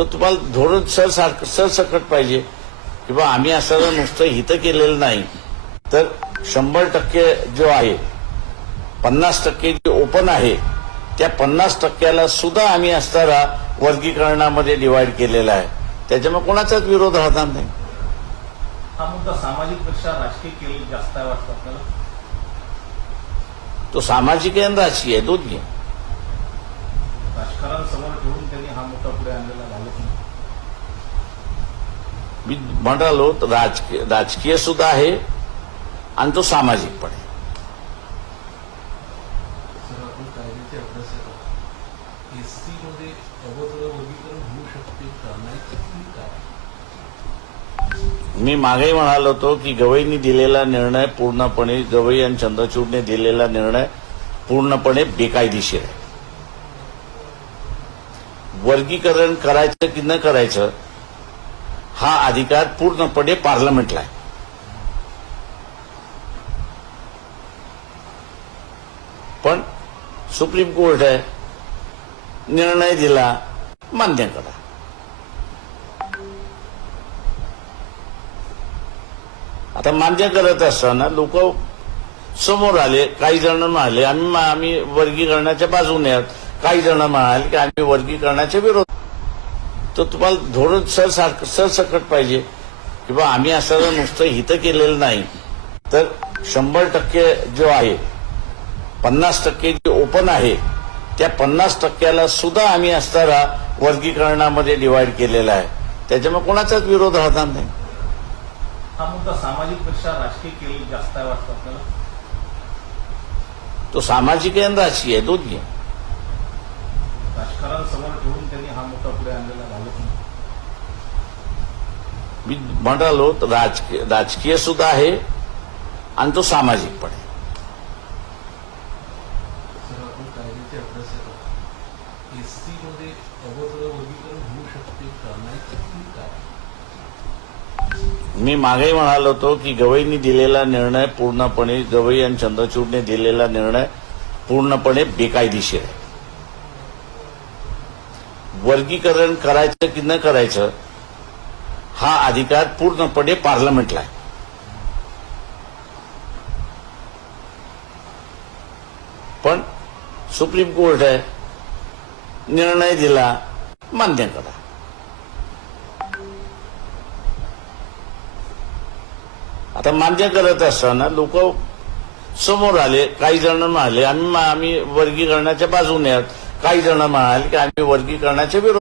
तर तुम्हाला धोरण सरसकट पाहिजे किंवा आम्ही असं नुसतं हित केलेलं नाही, तर 100% जो आहे 50% जे ओपन आहे त्या 50%ला सुद्धा आम्ही असताना वर्गीकरणामध्ये डिवाइड केलेला आहे. त्याच्यामुळे कोणाचाच विरोध राहणार नाही. हा मुद्दा सामाजिक पेक्षा राजकीय केले जास्त आहे वाटतं आपल्याला. तो सामाजिक आहे आणि राजकीय आहे, दोन्ही आहे. राजकारण समोर ठेवून त्यांनी हा मुद्दा पुढे आणलेला घालत नाही. मी म्हणालो राजकीय सुद्धा आहे आणि तो सामाजिक पण आहे. सर, आपण कायद्याचे अभ्यास करतो. एससी मध्ये अगोदर वर्गीकरण होऊ शकते का नाही काय? मी मागेही म्हणालो होतो की गवईंनी दिलेला निर्णय पूर्णपणे, गवई आणि चंद्रचूडने दिलेला निर्णय पूर्णपणे बेकायदेशीर आहे. वर्गीकरण करायचं की न करायचं हा अधिकार पूर्णपणे पार्लमेंटला आहे. पण सुप्रीम कोर्ट आहे, निर्णय दिला, मान्य करा. आता मान्य करत असताना लोक समोर आले, काही जण म्हणाले आम्ही वर्गीकरणाच्या बाजूने आहोत, काही जण म्हणाले की आम्ही वर्गीकरणाच्या विरोध. तर तुम्हाला धोरण सरसकट पाहिजे किंवा आम्ही असं नुसतं हित केलेलं नाही, तर 100% जो आहे 50% जे ओपन आहे त्या 50%ला सुद्धा आम्ही असताना वर्गीकरणामध्ये डिवाइड केलेला आहे. त्याच्यामुळे कोणाचाच विरोध राहणार नाही. हा मुद्दा सामाजिक पेक्षा राजकीय केले जास्त आहे वाटतं आपल्याला. तो सामाजिक आहे आणि राजकीय आहे, दोन्ही आहे. राजकारण समोर ठेवून त्यांनी हा मुद्दा पुढे आणलेला घालत नाही. मी म्हणालो राजकीय सुद्धा आहे आणि तो सामाजिक पण आहे. सर, आपण कायद्याचे अभ्यास करतो. एससी मध्ये अगोदर वर्गीकरण होऊ शकते का नाही काय? मी मागेही म्हणालो होतो की गवईंनी दिलेला निर्णय पूर्णपणे, गवई आणि चंद्रचूडने दिलेला निर्णय पूर्णपणे बेकायदेशीर आहे. वर्गीकरण करायचं की न करायचं हा अधिकार पूर्णपणे पार्लमेंटला आहे. पण सुप्रीम कोर्ट आहे, निर्णय दिला, मान्य करा. आता मान्य करत असताना लोक समोर आले, काही जण म्हणाले आम्ही वर्गीकरणाच्या बाजूने आहोत, काही जण म्हणाले की आम्ही वर्गीकरणाच्या विरोध.